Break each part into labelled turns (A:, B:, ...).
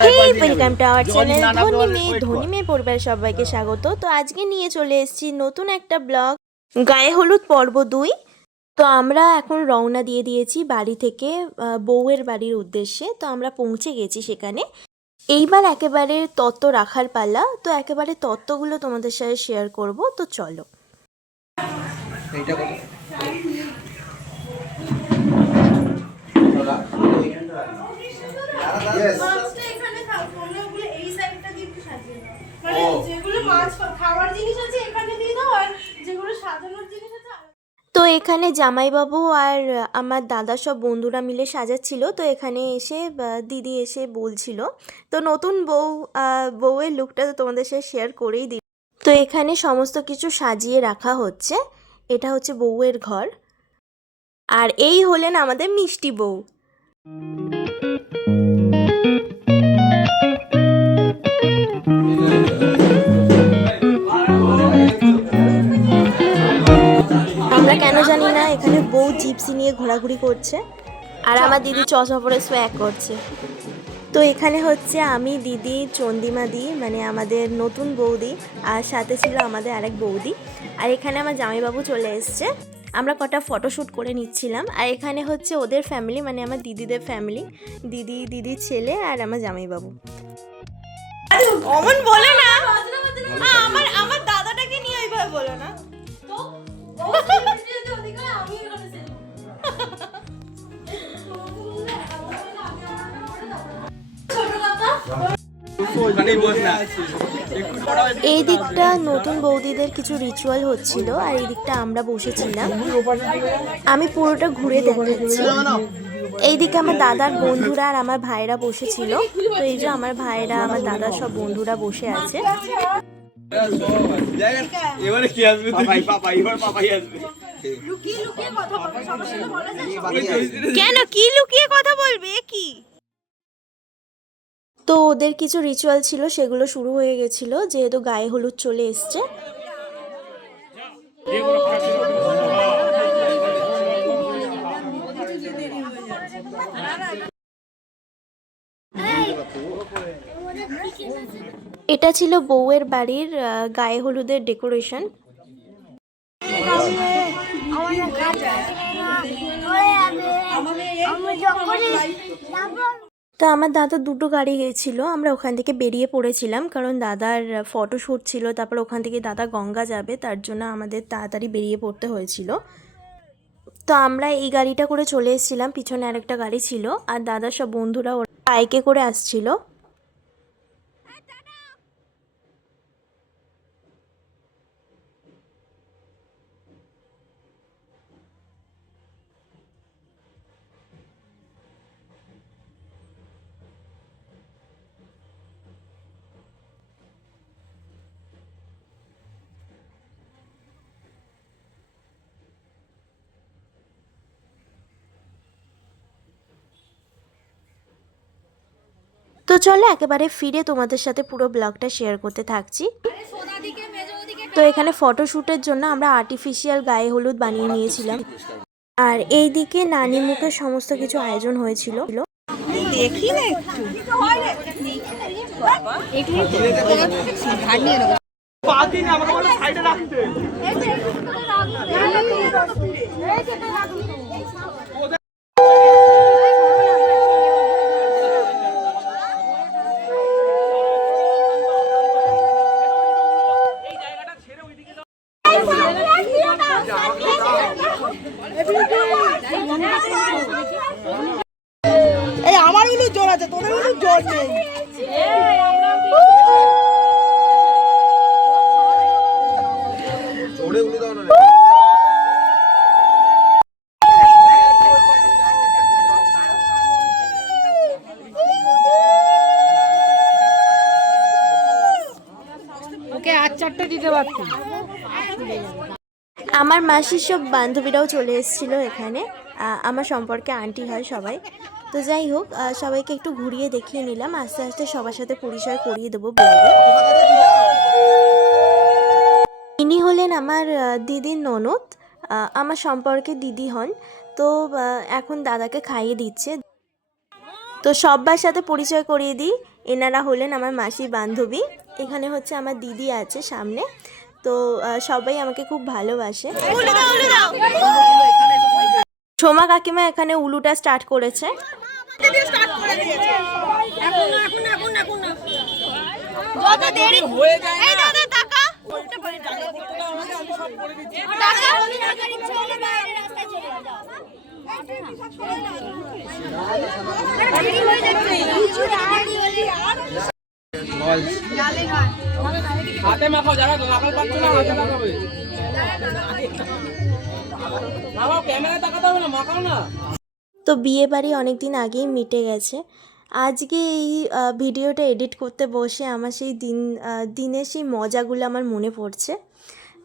A: Welcome to our channel ধনী মেয়ে ধনী মেয়ে পরিবার সবাইকে স্বাগত। তো আজকে নিয়ে চলে এসেছি নতুন একটা ব্লগ। গায়ে হলুদ পর্ব দুই। তো আমরা এখন রওনা দিয়ে দিয়েছি বাড়ি থেকে বউয়ের বাড়ির উদ্দেশ্যে। তো আমরা পৌঁছে গেছি সেখানে। এইবার একেবারে তত্ত্ব রাখার পালা। তো একেবারে তত্ত্বগুলো তোমাদের সাথে শেয়ার করব। তো চলো।
B: Yes.
C: এখানে থাকব না ওগুলো এই সাইডটা দিয়ে একটু সাজিয়ে দাও মানে
B: ও।
C: যেগুলো মাছ খাওয়ার জিনিস আছে এখানে দিয়ে দাও আর যেগুলো সাজানোর জিনিস আছে আলাদা
A: তো এখানে জামাইবাবু আর আমার দাদা সব বন্ধুরা মিলে সাজাচ্ছিল। তো এখানে এসে দিদি এসে বলছিল, তো নতুন বউ বউয়ের লুকটা তো তোমাদের সাথে শেয়ার করেই দিই। তো এখানে সমস্ত কিছু সাজিয়ে রাখা হচ্ছে। এটা হচ্ছে বউয়ের ঘর। আর এই হলেন আমাদের মিষ্টি বউ। এখানে বউ জিপসি নিয়ে ঘোরাঘুরি করছে। আর আমার দিদি চশমা পরে সোয়াগ করছে। তো এখানে হচ্ছে আমি দিদি চন্দিমা দি মানে আমাদের নতুন বৌদি আর সাথে ছিল আমাদের আরেক বৌদি। আর এখানে আমার জামাইবাবু চলে এসছে। আমরা কটা ফটোশ্যুট করে নিচ্ছিলাম। আর এখানে হচ্ছে ওদের ফ্যামিলি মানে আমার দিদিদের ফ্যামিলি দিদি দিদির ছেলে আর আমার জামাইবাবু। অমন বলে না। আমার আমার এই দিকটা নতুন বৌদিদের কিছু রিচুয়াল হচ্ছিল আর এই দিকটা আমরা বসেছিলাম। আমি পুরোটা ঘুরে দেখাচ্ছি। এইদিকে আমার দাদার বন্ধুরা আর আমার ভাইরা বসেছিল। তো এই যে আমার ভাইরা আমার দাদার সব বন্ধুরা বসে আছে।
B: এবারে কি আসবে এবার পাপাই আসবে।
A: কেন? কি লুকিয়ে কথা বলবে? কি? তো ওদের কিছু রিচুয়াল ছিল সেগুলো শুরু হয়ে গেছিল যেহেতু গায়ে হলুদ চলে এসছে এটা ছিল বউয়ের বাড়ির গায়ে হলুদের ডেকোরেশন তো আমার দাদা দুটো গাড়ি গেছিল, আমরা ওখান থেকে বেরিয়ে পড়েছিলাম, কারণ দাদার ফটোশ্যুট ছিল, তারপর ওখান থেকে দাদা গঙ্গা যাবে, তার জন্য আমাদের তাড়াতাড়ি বেরিয়ে পড়তে হয়েছিল। তো আমরা এই গাড়িটা করে চলে এসেছিলাম, পিছনে আরেকটা গাড়ি ছিল, আর দাদার সব বন্ধুরা ওরা বাইকে করে আসছিল। তো চলো একেবারে ফিরে তোমাদের সাথে পুরো ব্লগটা শেয়ার করতে থাকছি তো এখানে ফটোশ্যুটের জন্য আমরা আর্টিফিশিয়াল গায়ে হলুদ বানিয়ে নিয়েছিলাম আর এই দিকে নানি মুখে সমস্ত কিছু আয়োজন হয়েছিল
D: এই আমার
A: মাসির সব বান্ধবীরাও চলে এসেছিল এখানে। আমার সম্পর্কে আন্টি হয় সবাই। তো যাই হোক সবাইকে একটু ঘুরিয়ে দেখিয়ে নিলাম। আস্তে আস্তে সবার সাথে পরিচয় করিয়ে দেবো ইনি হলেন আমার দিদির ননদ আমার সম্পর্কে দিদি হন। তো এখন দাদাকে খাইয়ে দিচ্ছে। তো সব্বার সাথে পরিচয় করিয়ে দিই। এনারা হলেন আমার মাসির বান্ধবী। এখানে হচ্ছে আমার দিদি আছে সামনে। তো সবাই আমাকে খুব ভালোবাসে। সোমা কাকিমা এখানে উলুটা স্টার্ট করেছে।
C: দাদা দেরি হয়ে আর
B: হাতে মাখাও যারা মাখাও পাচ্ছ না হাতে মাখাবে। মাখাও ক্যামেরা তাকাতে হবে না মাখাও না।
A: তো বিয়ে বাড়ি অনেক দিন আগেই মিটে গেছে। আজকে এই ভিডিওটা এডিট করতে বসে আমার সেই দিন দিনের সেই মজাগুলো আমার মনে পড়ছে।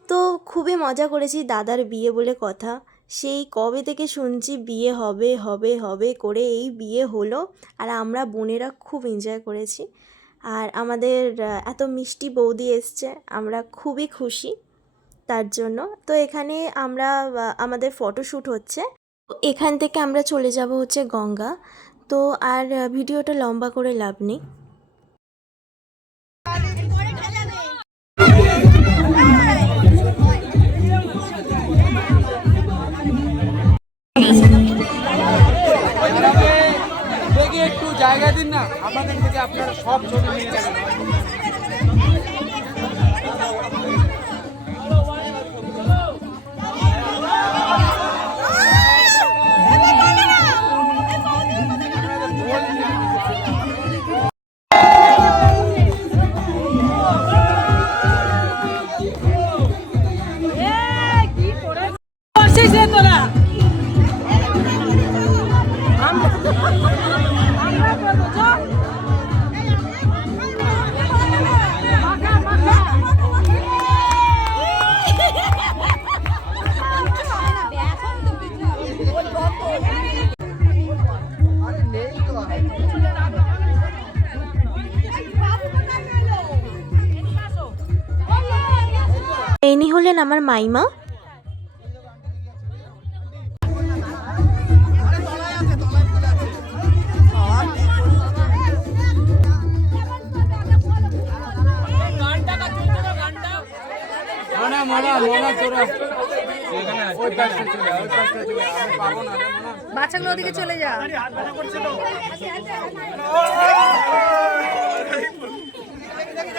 A: তো খুবই মজা করেছি দাদার বিয়ে বলে কথা। সেই কবে থেকে শুনছি বিয়ে হবে হবে হবে করে এই বিয়ে হলো আর আমরা বোনেরা খুব এনজয় করেছি। আর আমাদের এত মিষ্টি বৌদি এসছে, আমরা খুবই খুশি তার জন্য। তো এখানে আমরা আমাদের ফটোশ্যুট হচ্ছে। এখান থেকে আমরা চলে যাব হচ্ছে গঙ্গা। তো আর ভিডিওটা লম্বা করে লাভ নেই।
B: একটু জায়গা দিন না, আমাদের থেকে আপনারা সব ছবি নিয়ে যাবেন। না রে মানা
D: বাচ্চাগুলো ওদিকে চলে যা।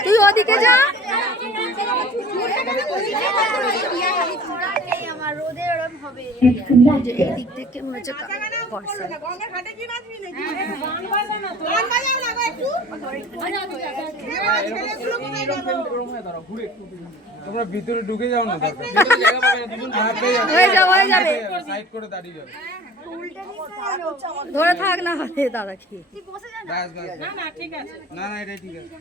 D: তুই ওদিকে যা।
C: রোদে ওরম হবে
D: এই দিক থেকে মনে হচ্ছে বর্ষা
B: তোমরা ভিতরে ঢুকে যাও না হ্যাঁ, যাবে।
D: হয়ে যাবে হয়ে যাবে।
B: সাইড করে দাঁড়িয়ে যাবে।
D: ধরে থাক না হলে দাদা কি
B: না না ঠিক আছে। না না এটাই ঠিক আছে।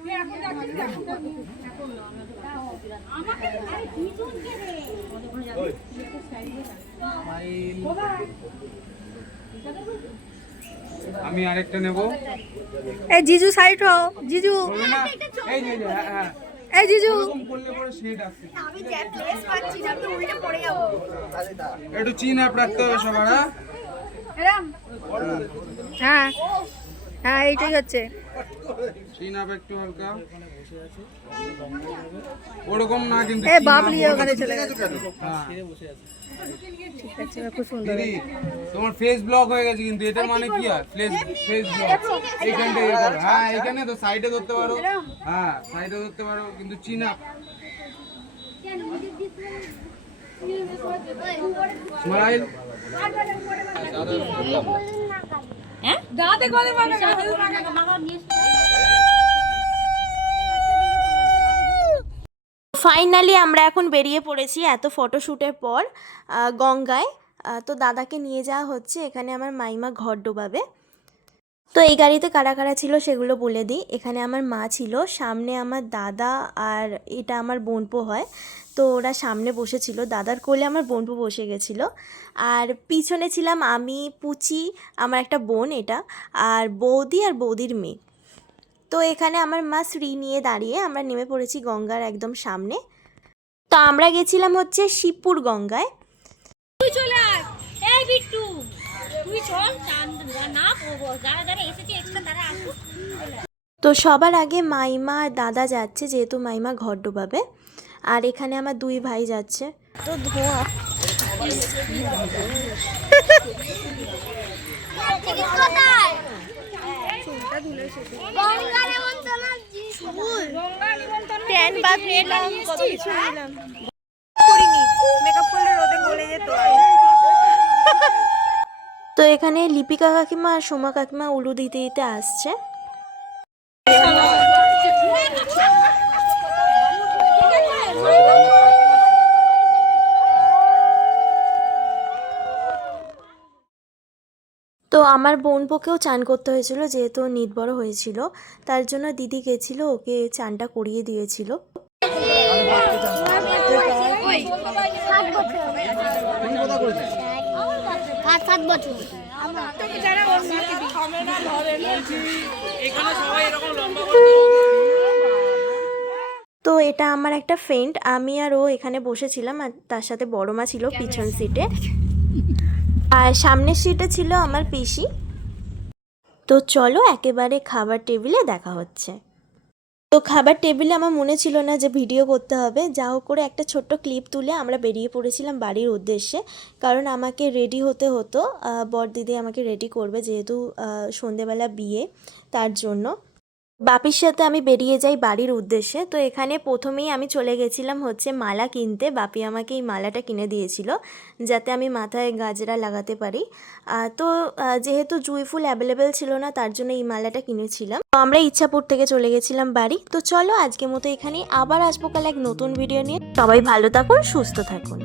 B: আমি আরেকটা নেব।
D: এই জিজু সাইড হও। জিজু।
B: এই যে এই হ্যাঁ হ্যাঁ।
D: এই জিজু।
B: করলে পরে শেড আসছে
C: আমি যে প্লেস পাচ্ছি না আমি উল্টে পড়ে যাব।
B: একটু চিন আপ রাখতে হবে সবার হ্যাঁ?
D: হ্যাঁ। হ্যাঁ এইটাই হচ্ছে।
B: চিন আপ একটু হালকা ওরকম না কিন্তু
D: এ বাবলি ওখানে চলে গেছে
B: হ্যাঁ
D: ঠিক আছে খুব সুন্দর
B: দিদি তোমার ফেস ব্লক হয়ে গেছে কিন্তু এটার মানে কি আর ফেস ফেস ব্লক এইখানটা ইয়ে হ্যাঁ এখানে তো সাইডে ধরতে পারো হ্যাঁ সাইডে ধরতে পারো কিন্তু চিন আপ স্মাইল
C: হ্যাঁ
A: ফাইনালি আমরা এখন বেরিয়ে পড়েছি এত ফটোশ্যুটের পর গঙ্গায়। তো দাদাকে নিয়ে যাওয়া হচ্ছে। এখানে আমার মাইমা ঘর ডোবাবে। তো এই গাড়িতে কারা কারা ছিল সেগুলো বলে দিই। এখানে আমার মা ছিল, সামনে আমার দাদা আর এটা আমার বোনপো হয়। তো ওরা সামনে বসেছিল। দাদার কোলে আমার বোনপো বসে গেছিল। আর পিছনে ছিলাম আমি, পুচি, আমার একটা বোন এটা, আর বৌদি আর বৌদির মেয়ে। তো এখানে আমার মা শ্রী নিয়ে দাঁড়িয়ে আমরা নেমে পড়েছি গঙ্গার একদম সামনে। তো আমরা গেছিলাম হচ্ছে শিবপুর গঙ্গায়।
C: তুই চলে আয়। এই বিট্টু। তুই চল না যারা যারা এসেছে এক্সট্রা তারা আসুক।
A: তো সবার আগে মাইমা আর দাদা যাচ্ছে যেহেতু মাইমা ঘর ডোবাবে। আর এখানে আমার দুই ভাই যাচ্ছে। তো ধোঁয়া। ট্যান বাদ নিলাম কত কিছু নিলাম। তো এখানে লিপিকা কাকিমা আর সোমা কাকিমা উলু দিতে দিতে আসছে। আমার বোন পোকেও চান করতে হয়েছিল, যেহেতু নিট বড় হয়েছিল, তার জন্য দিদি গেছিল, ওকে চানটা করিয়ে দিয়েছিল। তো এটা আমার একটা ফ্রেন্ড আমি আর ও এখানে বসেছিলাম, আর তার সাথে বড় মা ছিল পিছন সিটে আর সামনের সিটে ছিল আমার পিসি। তো চলো একেবারে খাবার টেবিলে দেখা হচ্ছে। তো খাবার টেবিলে আমার মনে ছিল না যে ভিডিও করতে হবে। যা হোক করে একটা ছোট্ট ক্লিপ তুলে আমরা বেরিয়ে পড়েছিলাম বাড়ির উদ্দেশ্যে। কারণ আমাকে রেডি হতে হতো। বর দিদি আমাকে রেডি করবে যেহেতু সন্ধেবেলা বিয়ে তার জন্য। বাপির সাথে আমি বেরিয়ে যাই বাড়ির উদ্দেশ্যে। তো এখানে প্রথমেই আমি চলে গেছিলাম হচ্ছে মালা কিনতে। বাপি আমাকে এই মালাটা কিনে দিয়েছিল যাতে আমি মাথায় গাজরা লাগাতে পারি। তো যেহেতু জুঁই ফুল অ্যাভেলেবেল ছিল না, তার জন্য এই মালাটা কিনেছিলাম। তো আমরা ইচ্ছাপুর থেকে চলে গেছিলাম বাড়ি। তো চলো আজকে মতো এখানে আবার আসব কাল এক নতুন ভিডিও নিয়ে। সবাই ভালো থাকুন, সুস্থ থাকুন।